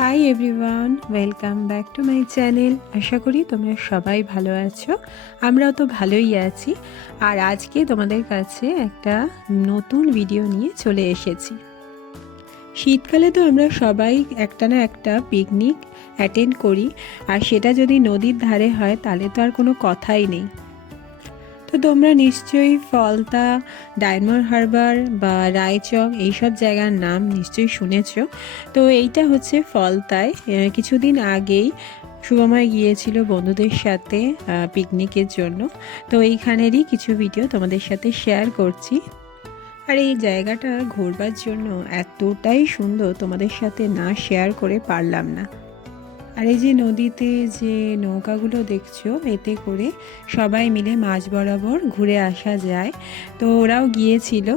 High everyone, welcome back to my channel. আশা করি তোমরা সবাই ভালো আছো। আমরাও তো ভালোই আছি। আর আজকে তোমাদের কাছে একটা নতুন ভিডিও নিয়ে চলে এসেছি। শীতকালে তো আমরা সবাই একটা না একটা পিকনিক অ্যাটেন্ড করি, আর সেটা যদি নদীর ধারে হয় তাহলে তো আর কোনো কথাই নেই। তো তোমরা নিশ্চয়ই ফলতা, ডায়মন্ড হারবার বা রায়চক এইসব জায়গার নাম নিশ্চয়ই শুনেছ। তো এইটা হচ্ছে ফলতায়। কিছুদিন আগেই শুভময় গিয়েছিল বন্ধুদের সাথে পিকনিকের জন্য। তো এইখানেরই কিছু ভিডিও তোমাদের সাথে শেয়ার করছি। আর এই জায়গাটা ঘোরবার জন্য এতটাই সুন্দর, তোমাদের সাথে না শেয়ার করে পারলাম না। আর এই যে নদীতে যে নৌকাগুলো দেখছো, এতে করে সবাই মিলে মাঝ বরাবর ঘুরে আসা যায়। তো ওরাও গিয়েছিল।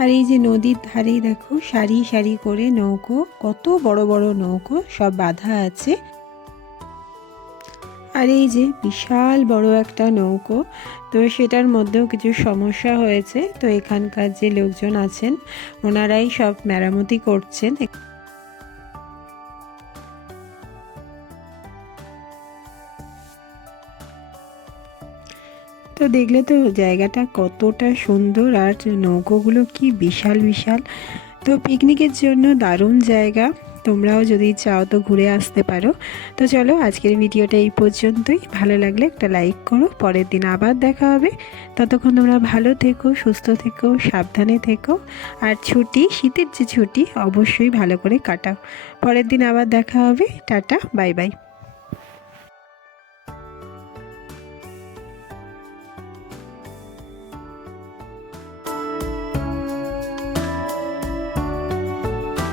আর এই যে নদীর ধারেই দেখো সারি সারি করে নৌকো, কত বড় বড় নৌকো সব বাঁধা আছে। আর এই যে বিশাল বড় একটা নৌকো, তো সেটার মধ্যেও কিছু সমস্যা হয়েছে। তো এখানকার যে লোকজন আছেন ওনারাই সব মেরামতি করছেন। তো দেখলে তো জায়গাটা কতটা সুন্দর, আর নৌকোগুলো কি বিশাল বিশাল। তো পিকনিকের জন্য দারুণ জায়গা। তোমরাও যদি চাও তো ঘুরে আসতে পারো। তো চলো আজকের ভিডিওটা এই পর্যন্তই। ভালো লাগলে একটা লাইক করো। পরের দিন আবার দেখা হবে। ততক্ষণ তোমরা ভালো থেকো, সুস্থ থেকো, সাবধানে থেকো। আর ছুটি, শীতের যে ছুটি, অবশ্যই ভালো করে কাটাও। পরের দিন আবার দেখা হবে। Tata, bye bye.